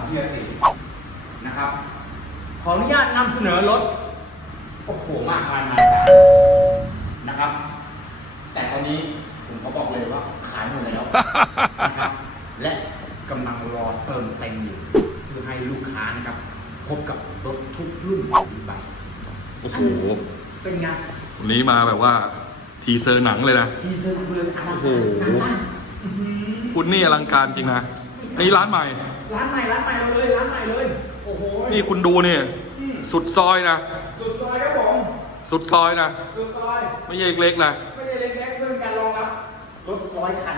อกว่าของพี่อตินะครับ ขออนุญาตนำเสนอรถโอ้โหมากมายมหาศาลนะครับ แต่ตอนนี้ผมก็บอกเลยว่าขายหมดแล้วนะครับ และกำลังรอเติมเต็มอยู่เพื่อให้ลูกค้านะครับ พบกับรถทุกรุ่นทุกแบบโอ้โห เป็นไงวันนี้มาแบบว่าทีเซอร์หนังเลยนะ ทีเซอร์เลยอลังโอ้การโหงานสร้างอื้อหือคุณนี่อลังการจริงนะนี่ร้านใหม่ ร้านใหม่ร้านใหม่เราเลยร้านใหม่เลยโอ้โหนี่คุณดูนี่อืมสุดซอยนะ สุดซอยครับผมสุดซอยนะ สุดซอยไม่ใช่เล็กๆนะไม่ใช่เล็กๆเพื่อเป็นการรองรับรถร้อยคัน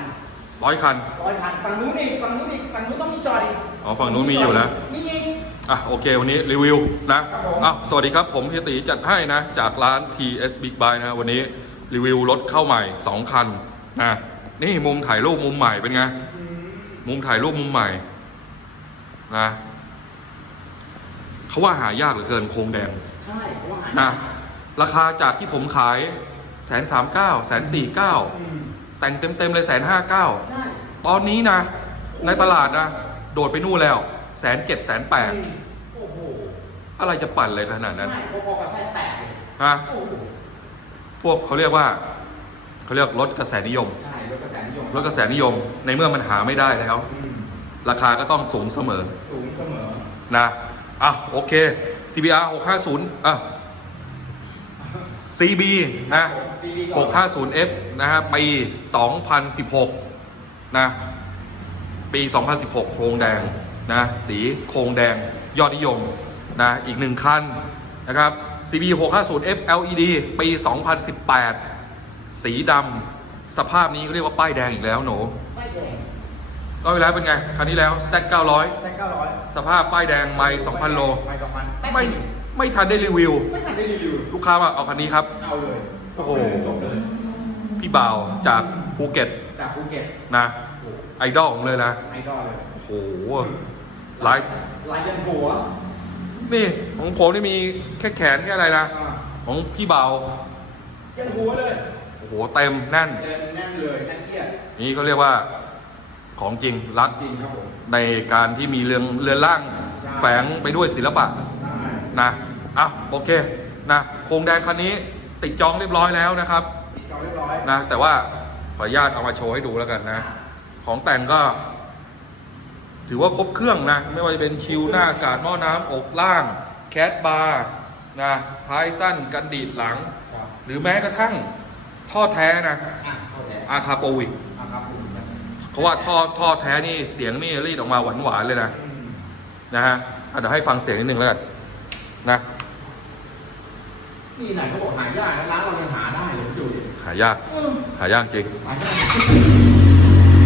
ร้อยคัน ร้อยคันฝั่งนู้นอีกฝั่งนู้นอีกฝั่งนู้นต้องมีจอดอีกอ๋อฝั่งนู้นมีอยู่นะ มีอีก อะโอเค วันนี้รีวิวนะครับผม อ้าวสวัสดีครับ ผมเฮียตีจัดให้นะ จากร้าน TS Big Buy นะ วันนี้รีวิวรถเข้าใหม่ 2 คันนะนี่มุมถ่ายรูปมุมใหม่เป็นไงอืมมุมถ่ายรูปมุมใหม่ นะเขาว่าหายากเหลือเกินโครงแดงใช่เพราะว่าหายนะราคาจากที่ผมขายแสนสามเก้าแสนสี่เก้าอืมแต่งเต็มๆเลยแสนห้าเก้าใช่ตอนนี้นะ ในตลาดนะ โดดไปนู่นแล้วแสนเจ็ดแสนแปดอืมโอ้โหอะไรจะปั่นเลยขนาดนั้นใช่พอๆกับไส้แตกเลยฮะโอ้โหพวกเขาเรียกว่าเขาเรียกรถกระแสนิยมใช่รถกระแสนิยมรถกระแสนิยมในเมื่อมันหาไม่ได้แล้ว อืม ราคาก็ต้องสูงเสมอสูงเสมอ นะอะโอเค CBR 650อะ CB นะ CB ก่อน 650F นะฮะปี 2016 นะ ปี 2016 โครงแดง นะ สีโครงแดงยอดนิยม นะ อีกหนึ่งคัน นะครับ CB 650F LED ปี 2018 สีดำสภาพนี้ก็เรียกว่าป้ายแดงอีกแล้วหนูไม่แดง ก็ไปแล้วเป็นไงคันนี้แล้ว Z900 แซงเก้าร้อยสภาพป้ายแดงไม่2,000 โลไม่สองพันไม่ไม่ทันได้รีวิว ไม่ทันได้รีวิว ลูกค้ามาเอาคันนี้ครับ เอาเลยโอ้โห จบเลยพี่บ่าวจากภูเก็ตจากภูเก็ตนะไอดอลผมเลยนะไอดอลเลยโอ้โหไลฟ์ลายยันหัวนี่ของผมนี่มีแค่แขนแค่อะไรนะอ่าของพี่บ่าวยันหัวเลยโอ้โหเต็มแน่น เดินแน่นเลยแน่นเอียดนี่เขาเรียกว่า ของจริงรักจริงครับผมในการที่มีเรืองเรือนร่างใช่แฝงไปด้วยศิลปะใช่นะอะโอเคนะโครงแดงคันนี้ติดจองเรียบร้อยแล้วนะครับปิดจอเรียบร้อยนะแต่ว่าขออนุญาตเอามาโชว์ให้ดูแล้วกันนะ ของแต่งก็ ถือว่าครบเครื่องนะ ไม่ว่าจะเป็นชิวหน้ากาดหม้อน้ำอกล่าง แคดบาร์นะท้ายสั้นกันดีดหลังครับหรือแม้กระทั่งท่อแท้นะอะเข้าใจอาคาโปวิก อะครับผมเขาว่าท่อท่อแท้นี่เสียงนี่รีดออกมาหวานหวานๆเลยนะอืมนะฮะอะเดี๋ยวให้ฟังเสียงนิดนึงแล้วกันนะนี่ไหนเขาบอกหายากนะร้านเรายังหาได้เลยดูดิหายากเออหายากจริงหายาก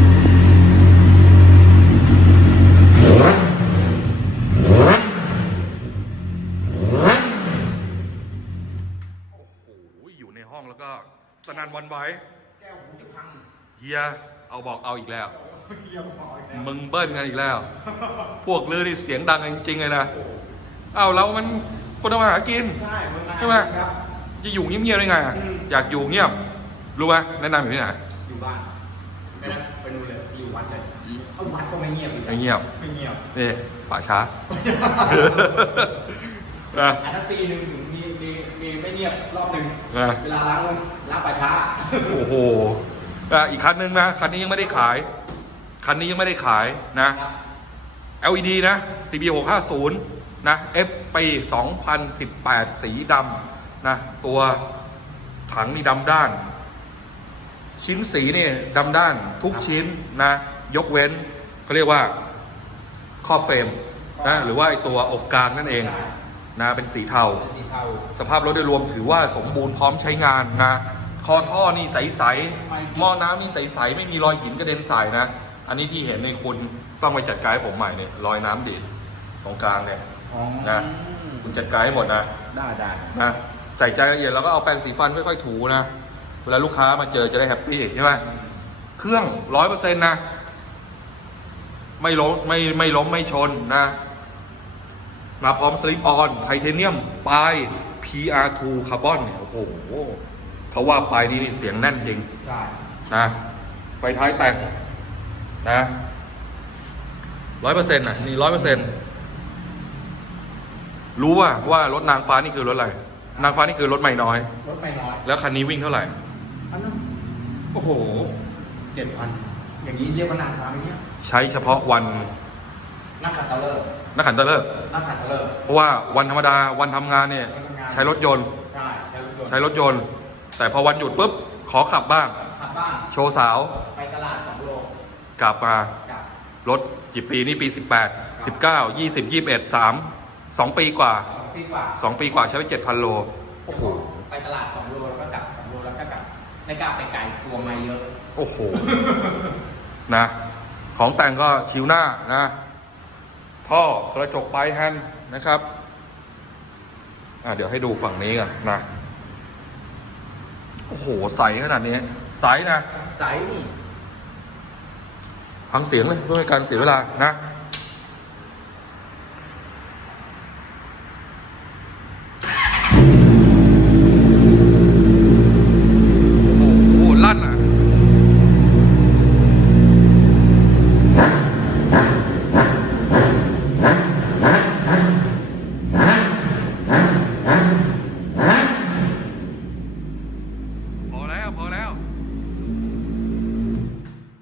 โอ้โหอยู่ในห้องแล้วก็สนั่นหวันไหวแก้วหูจะพังเฮีย เอาบอกเอาอีกแล้วเยี่ยมพออีกแล้ว มึงเบิ้ลกันอีกแล้ว พวกลือนี่เสียงดังกันจริงๆเลยนะเอ้าเรามันคนทำมาหากิน ใช่มึงใช่ไหมครับจะอยู่เงียบๆได้ไงอะอืมอยากอยู่เงียบ รู้ไหมแนะนำอยู่ที่ไหนอยู่บ้านไปนะไปดูเลยอยู่วัดเลยเอาวัดก็ไม่เงียบอีกไม่เงียบไม่เงียบนี่ป่าช้านะอันนั้นปีหนึ่งถึงมีมีมีไม่เงียบรอบหนึ่งนะเวลาล้างล้างป่าช้าโอ้โห อะอีกคันนึงนะคันนี้ยังไม่ได้ขาย คันนี้ยังไม่ได้ขายนะครับ LED นะ CB 650นะ F ปี2018 สีดำนะ ตัวถังนี่ดำด้าน ชิ้นสีนี่ดำด้านทุกชิ้นนะ ยกเว้นเขาเรียกว่าข้อเฟรมนะหรือว่าไอตัวอกกลางนั่นเองนะเป็นสีเทาเป็นสีเทาสภาพรถโดยรวมถือว่าสมบูรณ์พร้อมใช้งานนะ คอท่อนี่ใสๆหม้อน้ำนี่ใสๆไม่มีรอยหินกระเด็นใส่นะ อันนี้ที่เห็นในคุณต้องไปจัดการให้ผมใหม่เนี่ยรอยน้ำดีดตรงกลางเนี่ยอ๋อนะคุณจัดการให้หมดนะได้ได้นะใส่ใจละเอียดแล้วก็เอาแปรงสีฟันค่อยๆถูนะเวลาลูกค้ามาเจอจะได้แฮปปี้ใช่ไหมเครื่องร้อยเปอร์เซ็นต์นะ ไม่ล้มไม่ไม่ล้มไม่ชนนะ มาพร้อมสลิปออนไทเทเนียมปลาย PR2 คาร์บอนเนี่ยโอ้โหท เขาว่าปลายนี้นี่เสียงแน่นจริงใช่นะไฟท้ายแต่งนะร้อยเปอร์เซ็นต์นะนี่ร้อยเปอร์เซ็นต์รู้ว่าว่ารถนางฟ้านี่คือรถอะไร นางฟ้านี่คือรถไม่น้อย รถไปน้อยแล้วคันนี้วิ่งเท่าไหร่ อันนั้นโอ้โหเจ็ดพันอย่างนี้เรียกว่านางฟ้าไหมเนี่ยใช้เฉพาะวันนักขัตฤกษ์นักขันตะเลิกษ์นักขัตฤกษ์เพราะว่าวันธรรมดาวันทำงานเนี่ยวันทำงานใช้รถยนต์ ใช่ ใช้รถยนต์ ใช้รถยนต์ แต่พอวันหยุดปุ๊บขอขับบ้าง ขับบ้านโชว์สาว ไปตลาดสองโลกลับมากลับรถกี่ปีนี่ปี 18 19 20 21 3 2 ปีกว่า สองปีกว่า2 ปีกว่าใช้ไป7,000 โล โอ้โห ไปตลาดสองโลแล้วก็กลับสองโลแล้วก็กลับไม่กล้าไปไกลกลัวไม่เยอะ โอ้โห นะ ของแต่งก็ชิวหน้านะ ท่อกระจกปลายแฮนด์นะครับ อะเดี๋ยวให้ดูฝั่งนี้กันนะ โอ้โห ใสขนาดนี้ ใสนะ ใสนี่ ฟังเสียงเลยเพื่อไม่ให้การเสียเวลานะ โอ้โห ลั่นอะ พอแล้ว พอแล้ว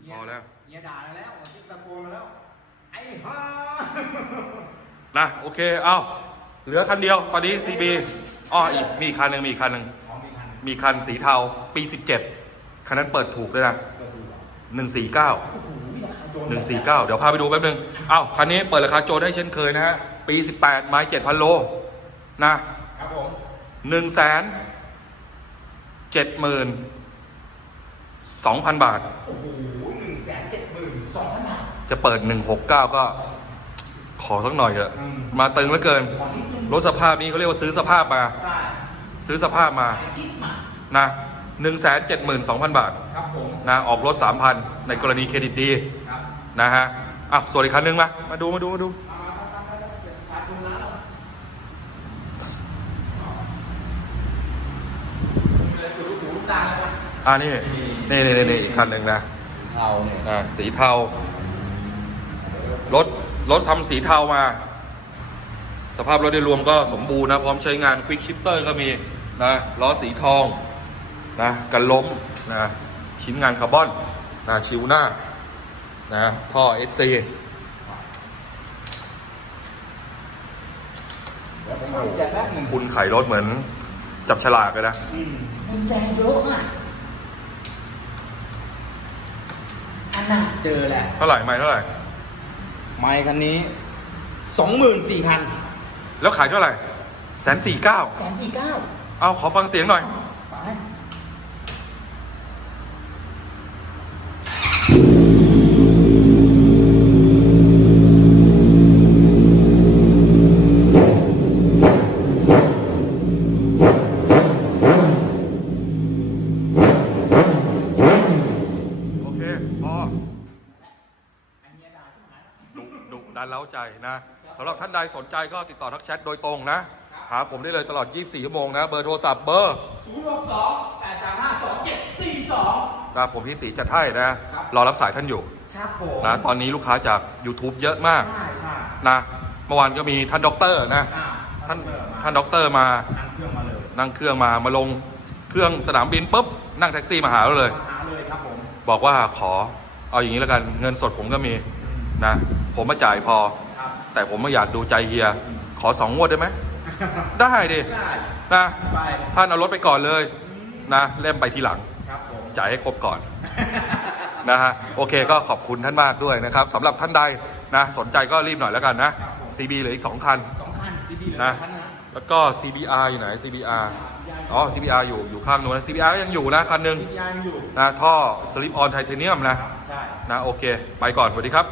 พอแล้ว เฮียด่าแล้วที่ตะโกนมาแล้ว ไอ้ฮ่า นะโอเคเอาเหลือคันเดียวตอนนี้ CB อ้ออีกมีอีกคันหนึ่งมีอีกคันหนึ่งของมีคันมีคันสีเทาปี 17 คันนั้นเปิดถูกด้วยนะเปิดดูเหรอ149โอ้โหราคาโดน149 เดี๋ยวพาไปดูแป๊บนึงเอ้าคันนี้เปิดราคาโจทย์ได้เช่นเคยนะฮะ ปี 18 ไม้ 7,000 โล นะครับผม1 7 0 0 0 2,000บาทโอ้โหหนึ่งแสนเจ็ดหมื่นสองพันบาท จะเปิด169ก็ ขอสักหน่อยเถอะอืม มาตึงเหลือเกิน ของนิดนึงรถสภาพนี้เขาเรียกว่าซื้อสภาพมา ใช่ซื้อสภาพมาไอ้กิ๊กมานะ172,000บาทครับผมนะออกรถ3,000ในกรณีเครดิตดีครับนะฮะอะส่วนอีกคันหนึงมามาดูมาดูมาดูมามามามามาเดี๋ยวชาร์จตรงนั้นแล้วเลยสูดหูตาแล้วอ่านี่นี่นี่นี่นี่อีกคันหนึ่งนะเราเนี่ย อ่าสีเทา รถ รถทำสีเทามา สภาพรถโดยรวมก็สมบูรณ์นะ พร้อมใช้งานควิกชิปเตอร์ก็มีนะล้อสีทองนะกันล้มนะชิ้นงานคาร์บอนนะชิวหน้านะท่อ SC เดี๋ยวผมเอากุญแจแป๊บหนึ่งคุณไขรถเหมือนจับฉลากเลยนะกุญแจเยอะอะอันน่ะเจอแหละเท่าไหร่ไม่เท่าไหร่ ไมค์คันนี้สองหมื่นสี่พันแล้วขายเท่าไหร่แสนสี่เก้าแสนสี่เก้าเอาขอฟังเสียงหน่อย ไป โอเค พอ อันเนี้ยด่าที่หาย ดุดุดันเล้าใจนะสำหรับท่าน ใดสนใจก็ติดต่อทักแชทโดยตรงนะ หาผมได้เลยตลอด 24 ชั่วโมงนะ เบอร์โทรศัพท์เบอร์ศูนย์หกสองแปดสามห้าสองเจ็ดสี่สองนะผมพี่ติจัดให้นะครับรอรับสายท่านอยู่ครับผมนะตอนนี้ลูกค้าจาก YouTube เยอะมาก ใช่ใช่นะเมื่อวานก็มีท่านด็อกเตอร์นะ อ่าท่านเปิดมท่านด็อกเตอร์มานั่งเครื่องมาเลยนั่งเครื่องมามาลงเครื่องสนามบินปุ๊บนั่งแท็กซี่มาหาเราเลย มาหาเลยครับผมบอกว่าขอเอาอย่างนี้แล้วกันเงินสดผมก็มีนะ ผมมาจ่ายพอครับ แต่ผมไม่อยากดูใจเฮีย ขอสองงวดได้ไหม ได้ดิ ได้นะ ไปท่านเอารถไปก่อนเลย นะ เล่มไปทีหลัง ครับผม จ่ายให้ครบก่อน นะฮะ โอเคก็ขอบคุณท่านมากด้วยนะครับสำหรับท่านใดนะ สนใจก็รีบหน่อยแล้วกันนะ CB เหลืออีก 2 คัน สองพันดีๆเลยนะ พันนะแล้วก็ CBR อยู่ไหน CBR อ๋อ CBR อยู่อยู่ข้างนู้นนะ CBR ก็ยังอยู่นะคันหนึ่งยางอยู่ นะ ท่อ slip on titanium นะ ใช่ นะ โอเค ไปก่อนสวัสดีครับ